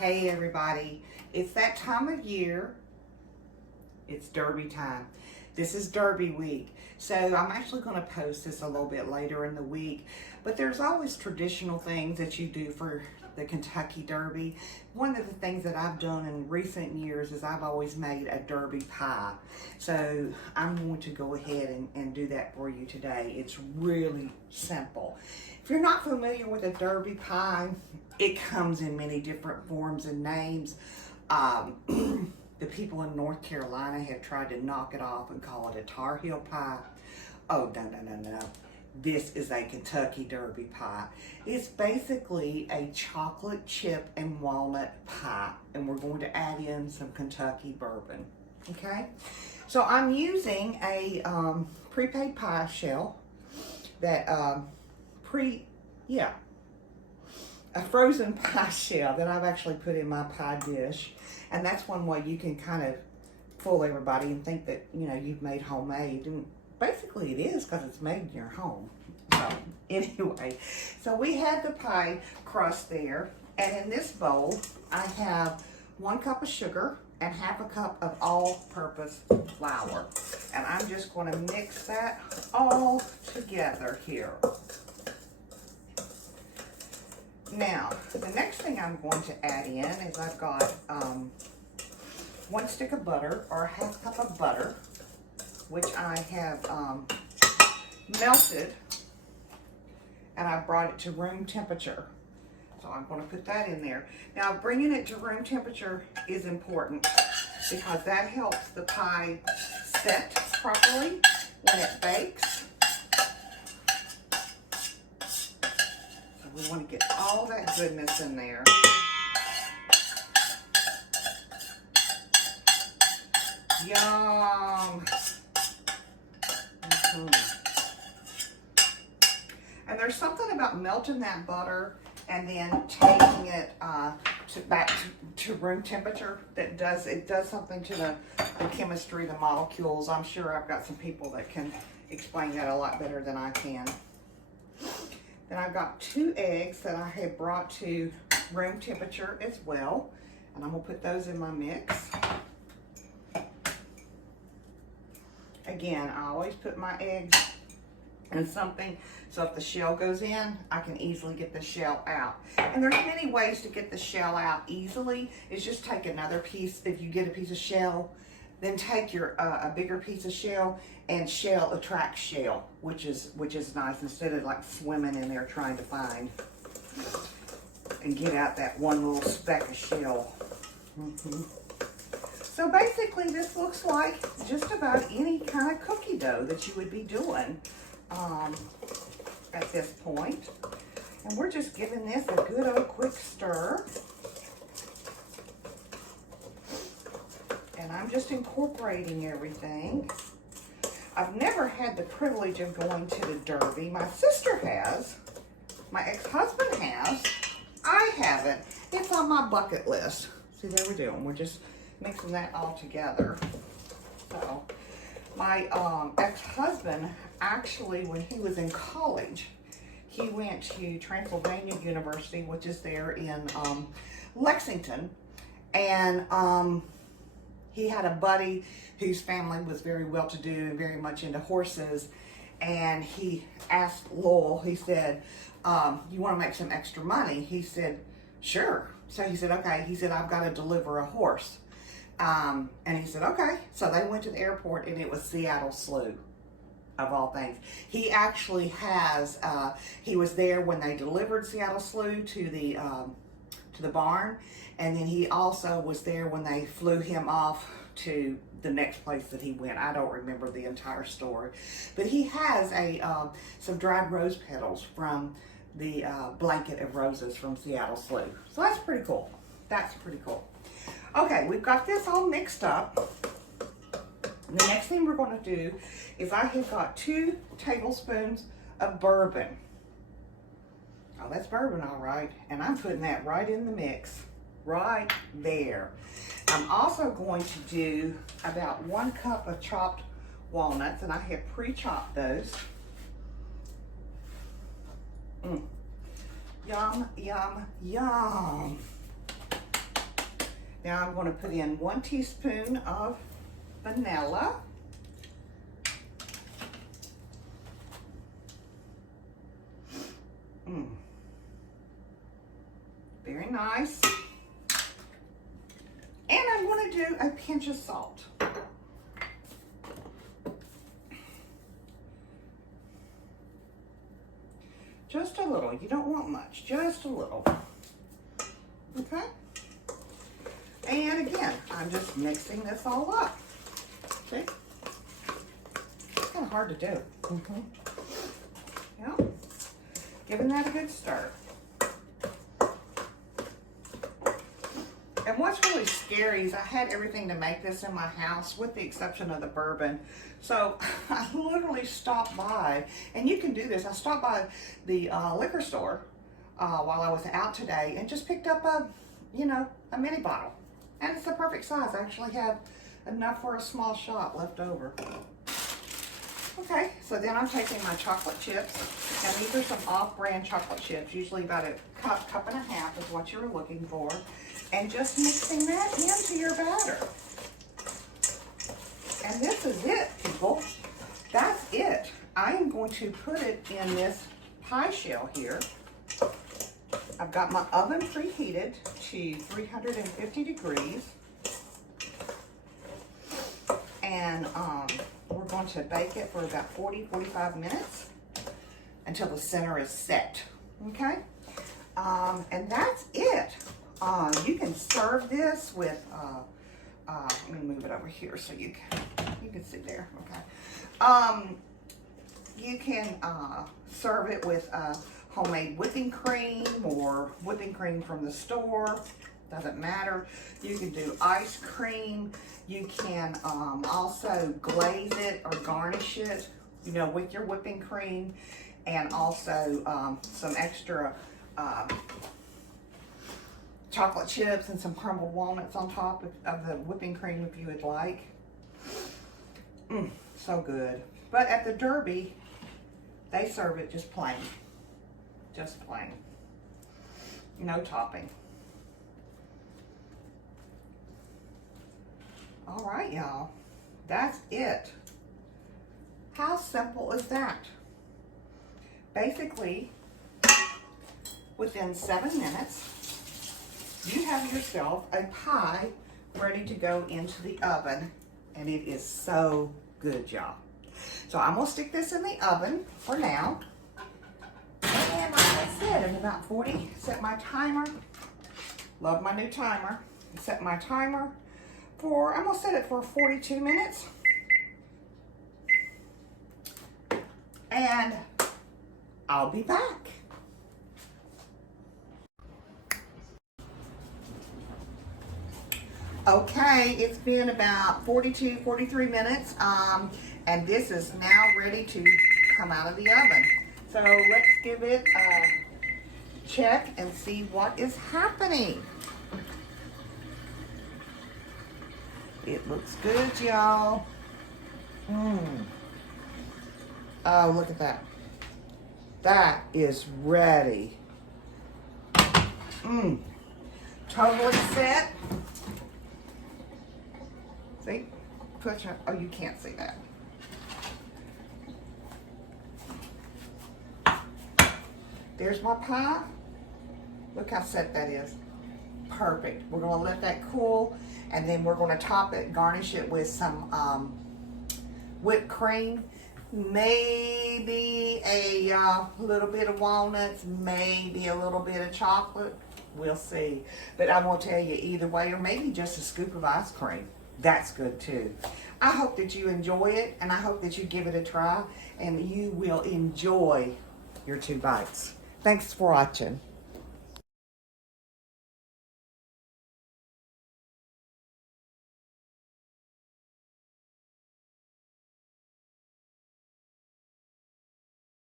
Hey everybody, it's that time of year. It's Derby time. This is Derby week. So I'm actually going to post this a little bit later in the week, but there's always traditional things that you do for the Kentucky Derby. One of the things that I've done in recent years is I've always made a Derby pie. So I'm going to go ahead and do that for you today. It's really simple. If you're not familiar with a Derby pie, it comes in many different forms and names. The people in North Carolina have tried to knock it off and call it a Tar Heel pie. Oh, no. This is a Kentucky Derby pie. It's basically a chocolate chip and walnut pie, and we're going to add in some Kentucky bourbon, okay? So I'm using a prepaid pie shell that, a frozen pie shell that I've actually put in my pie dish. And that's one way you can kind of fool everybody and think that, you know, you've made homemade. And basically it is, because it's made in your home. So anyway, so we have the pie crust there. And in this bowl, I have 1 cup of sugar and 1/2 cup of all-purpose flour. And I'm just going to mix that all together here. Now, the next thing I'm going to add in is I've got 1 stick of butter, or 1/2 cup of butter, which I have melted, and I brought it to room temperature. So I'm going to put that in there. Now, bringing it to room temperature is important because that helps the pie set properly when it bakes. We want to get all that goodness in there. Yum! And there's something about melting that butter and then taking it back to room temperature that does something to the chemistry, the molecules. I'm sure I've got some people that can explain that a lot better than I can. Then I've got 2 eggs that I have brought to room temperature as well. And I'm going to put those in my mix. Again, I always put my eggs in something so if the shell goes in, I can easily get the shell out. And there's many ways to get the shell out easily. It's just take another piece. If you get a piece of shell, then take your a bigger piece of shell, and shell attracts shell, which is nice, instead of like swimming in there trying to find and get out that one little speck of shell. So basically this looks like just about any kind of cookie dough that you would be doing at this point. And we're just giving this a good old quick stir. And I'm just incorporating everything. I've never had the privilege of going to the Derby. My sister has. My ex-husband has. I haven't. It's on my bucket list. See, there we're doing. We're just mixing that all together. So, my ex-husband, actually, when he was in college, he went to Transylvania University, which is there in Lexington. And he had a buddy whose family was very well-to-do and very much into horses, and he asked Lowell, he said, you want to make some extra money? He said, sure. So he said, okay. He said, I've got to deliver a horse. And he said, okay. So they went to the airport, and it was Seattle Slew, of all things. He actually has, he was there when they delivered Seattle Slew to the barn, and then he also was there when they flew him off to the next place that he went. I don't remember the entire story, but he has some dried rose petals from the blanket of roses from Seattle Slew. So that's pretty cool. That's pretty cool. Okay, we've got this all mixed up. The next thing we're going to do is I have got 2 tablespoons of bourbon. Oh, that's bourbon, all right. And I'm putting that right in the mix, right there. I'm also going to do about 1 cup of chopped walnuts, and I have pre-chopped those. Yum, yum, yum. Now I'm going to put in 1 teaspoon of vanilla. Very nice. And I'm going to do a pinch of salt. Just a little. You don't want much. Just a little. Okay? And again, I'm just mixing this all up. See? It's kind of hard to do. Yeah. Giving that a good stir. And what's really scary is I had everything to make this in my house with the exception of the bourbon. So I literally stopped by, and you can do this. I stopped by the liquor store while I was out today and just picked up a mini bottle. And it's the perfect size. I actually have enough for a small shot left over. Okay, so then I'm taking my chocolate chips, and these are some off-brand chocolate chips, usually about a cup and a half is what you're looking for, and just mixing that into your batter. And this is it, people. That's it. I am going to put it in this pie shell here. I've got my oven preheated to 350 degrees. And we're going to bake it for about 40-45 minutes until the center is set. Okay? And that's it. You can serve this with, let me move it over here so you can see there. Okay. You can serve it with homemade whipping cream or whipping cream from the store. Doesn't matter. You can do ice cream. You can also glaze it or garnish it, with your whipping cream, and also some extra chocolate chips and some crumbled walnuts on top of the whipping cream if you would like. So good. But at the Derby, they serve it just plain. Just plain. No topping. All right, y'all. That's it. How simple is that? Basically, within 7 minutes, you have yourself a pie ready to go into the oven, and it is so good, y'all. So I'm gonna stick this in the oven for now. And like I said, in about 40, set my timer. Love my new timer. Set my timer for, I'm gonna set it for 42 minutes. And I'll be back. Okay, it's been about 42, 43 minutes, and this is now ready to come out of the oven. So let's give it a check and see what is happening. It looks good, y'all. Oh, look at that. That is ready. Totally set. See? Put your, oh, you can't see that. There's my pie. Look how set that is. Perfect. We're gonna let that cool, and then we're gonna top it, garnish it with some whipped cream, maybe a little bit of walnuts, maybe a little bit of chocolate. We'll see. But I'm gonna tell you either way, or maybe just a scoop of ice cream. That's good too. I hope that you enjoy it, and I hope that you give it a try, and you will enjoy your 2 bites. Thanks for watching.